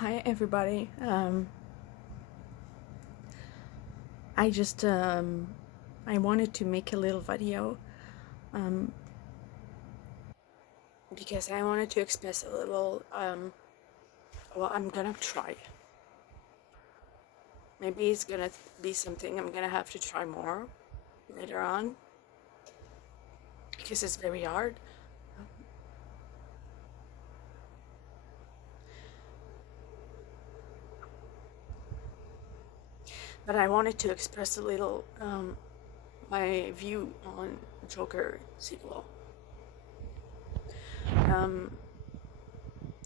Hi everybody. I just I wanted to make a little video um, because I wanted to express a little. Well, I'm gonna try. Maybe it's gonna be something I'm gonna have to try more later on because it's very hard. But I wanted to express a little my view on Joker sequel. Um,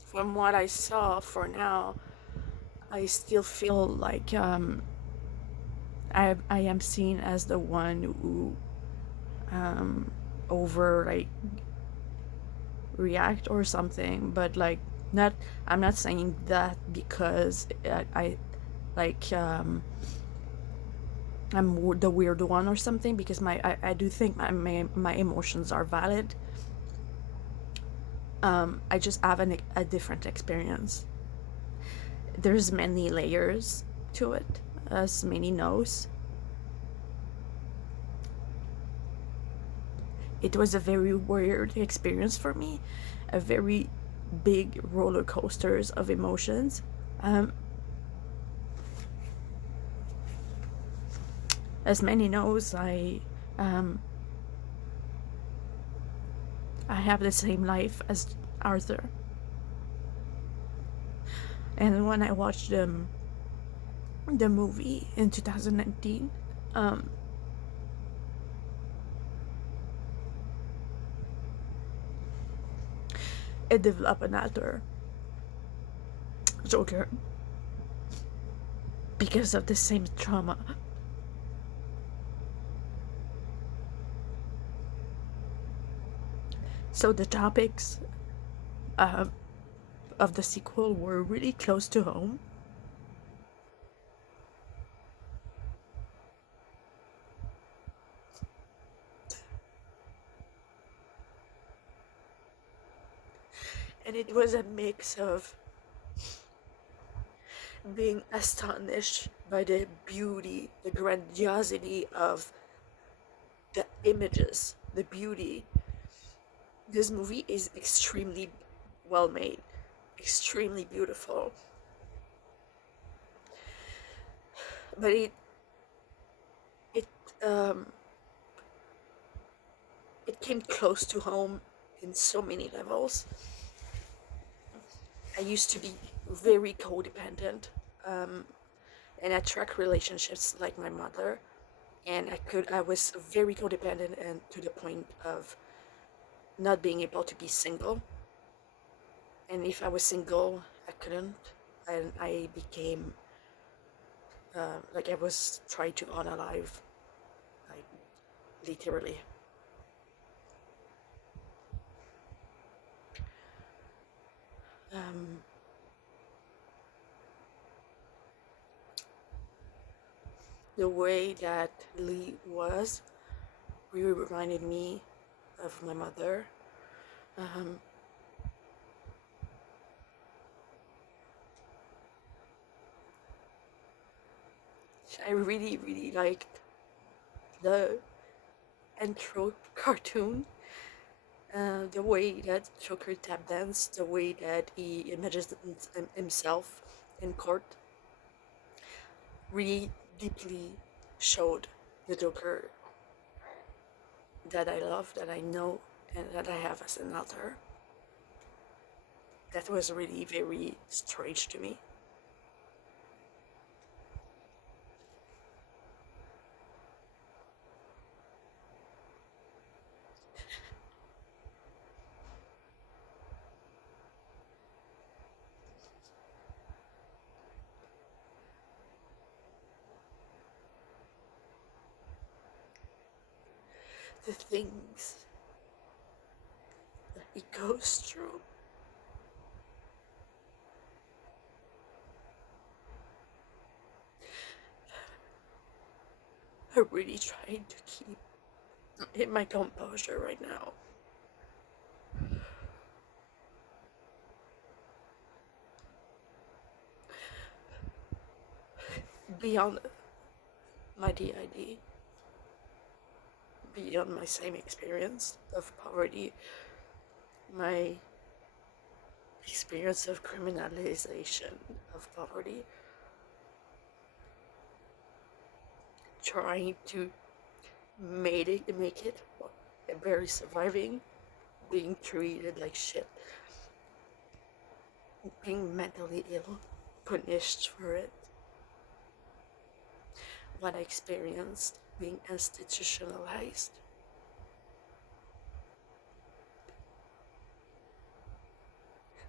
from what I saw for now, I still feel like I am seen as the one who over like react or something, but like not. I'm not saying that because I like I'm the weird one or something, because I do think my emotions are valid. I just have a different experience. There's many layers to it, as many knows. It was a very weird experience for me, a very big roller coasters of emotions. Um, as many knows, um, I have the same life as Arthur, and when I watched the movie in 2019, um, it developed another Joker because of the same trauma. So the topics uh, of the sequel were really close to home. And it was a mix of being astonished by the beauty, the grandiosity of the images, the beauty. This movie is extremely well made, extremely beautiful, but it um, it came close to home in so many levels. I used to be very codependent um, and attract relationships like my mother, and I was very codependent and to the point of not being able to be single. And if I was single, I couldn't, and I became like I was trying to unalive, like literally. Um, the way that Lee was really reminded me of my mother. Um, I really, really liked the intro cartoon, the way that Joker tap danced, the way that he imagines himself in court, really deeply showed the Joker that I love, that I know, and that I have as an author. That was really very strange to me. The things that he goes through are really trying to keep in my composure right now. beyond my DID, beyond my same experience of poverty, my experience of criminalization of poverty, trying to make it, barely surviving, being treated like shit, being mentally ill, punished for it. What I experienced, being institutionalized.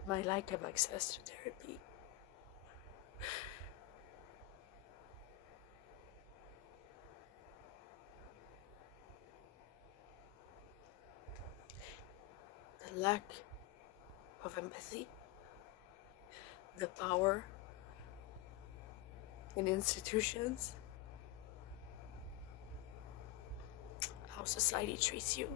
My lack of access to therapy. The lack of empathy. The power in institutions. How society treats you.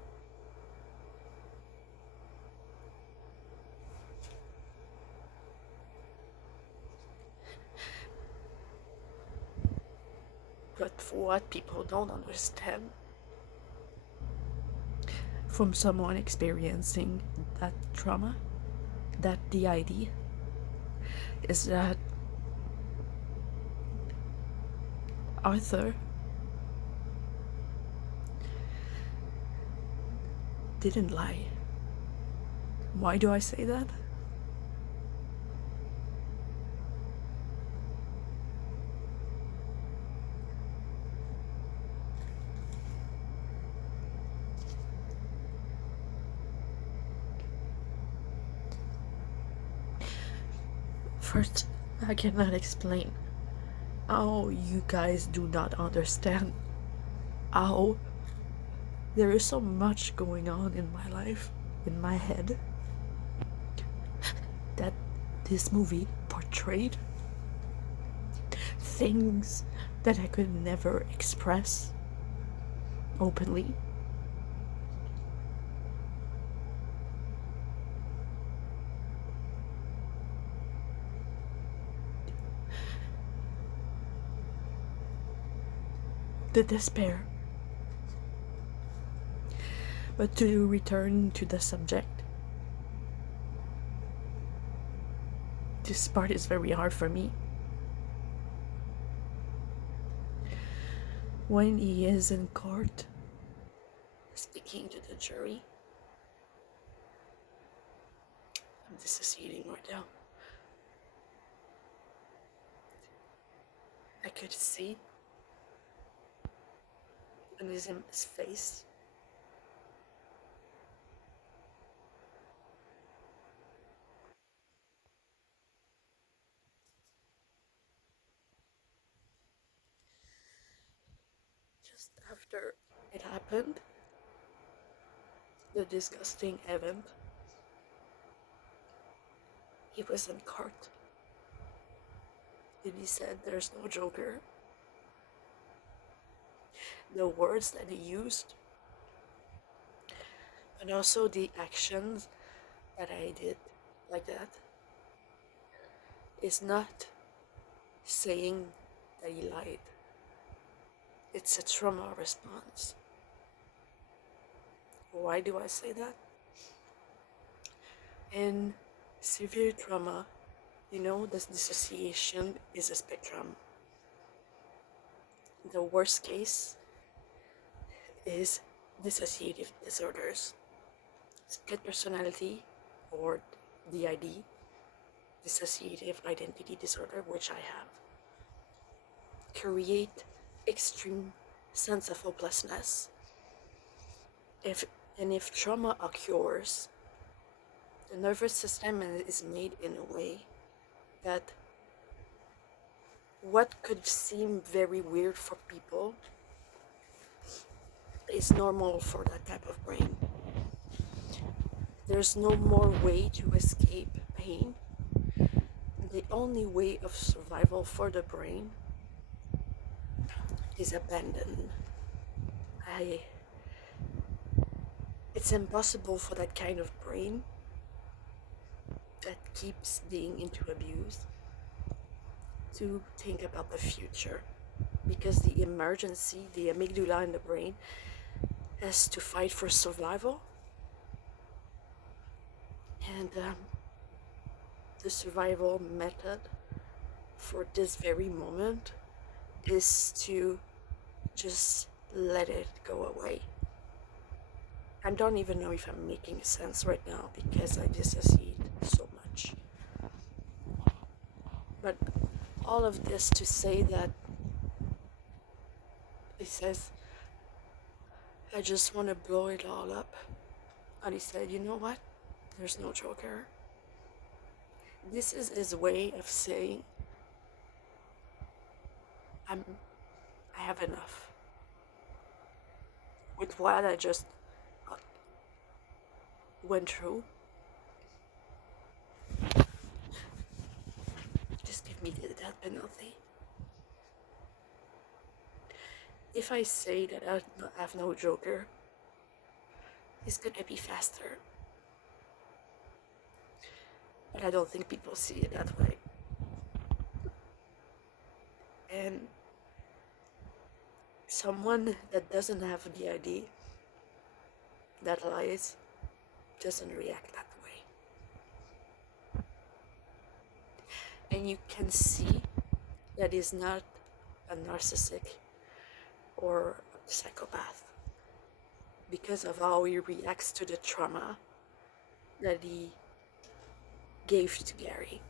But for what people don't understand, from someone experiencing that trauma, that DID, is that Arthur didn't lie. Why do I say that? First, I cannot explain how you guys do not understand how there is so much going on in my life, in my head, that this movie portrayed things that I could never express openly. The despair. But to return to the subject, this part is very hard for me. When he is in court, speaking to the jury, I'm dissociating right now. I could see in his face just after it happened, the disgusting event, he was in court and he said there's no Joker. The words that he used, and also the actions that I did like that, is not saying that he lied. It's a trauma response. Why do I say that? In severe trauma, this dissociation is a spectrum. The worst case is dissociative disorders, split personality, or DID, dissociative identity disorder, which I have, create extreme sense of hopelessness. If trauma occurs, the nervous system is made in a way that what could seem very weird for people is normal for that type of brain. There's no more way to escape pain. The only way of survival for the brain is abandon. It's impossible for that kind of brain that keeps being into abuse to think about the future, because the emergency, the amygdala in the brain, has to fight for survival, and the survival method for this very moment is to just let it go away. I don't even know if I'm making sense right now because I dissociate so much. But all of this to say that he says, I just want to blow it all up. And he said, you know what? There's no Joker. This is his way of saying, I have enough. With what I just went through, just give me the death penalty. If I say that I have no Joker, it's gonna be faster. But I don't think people see it that way. And someone that doesn't have the idea that lies doesn't react that way. And you can see that he's not a narcissistic or a psychopath because of how he reacts to the trauma that he gave to Gary.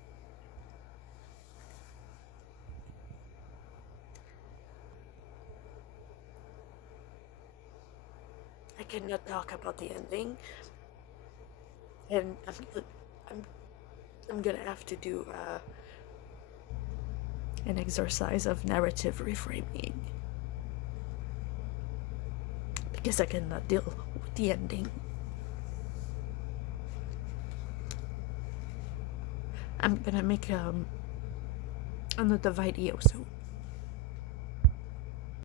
I cannot talk about the ending, and I'm gonna have to do an exercise of narrative reframing because I cannot deal with the ending. I'm gonna make another video soon.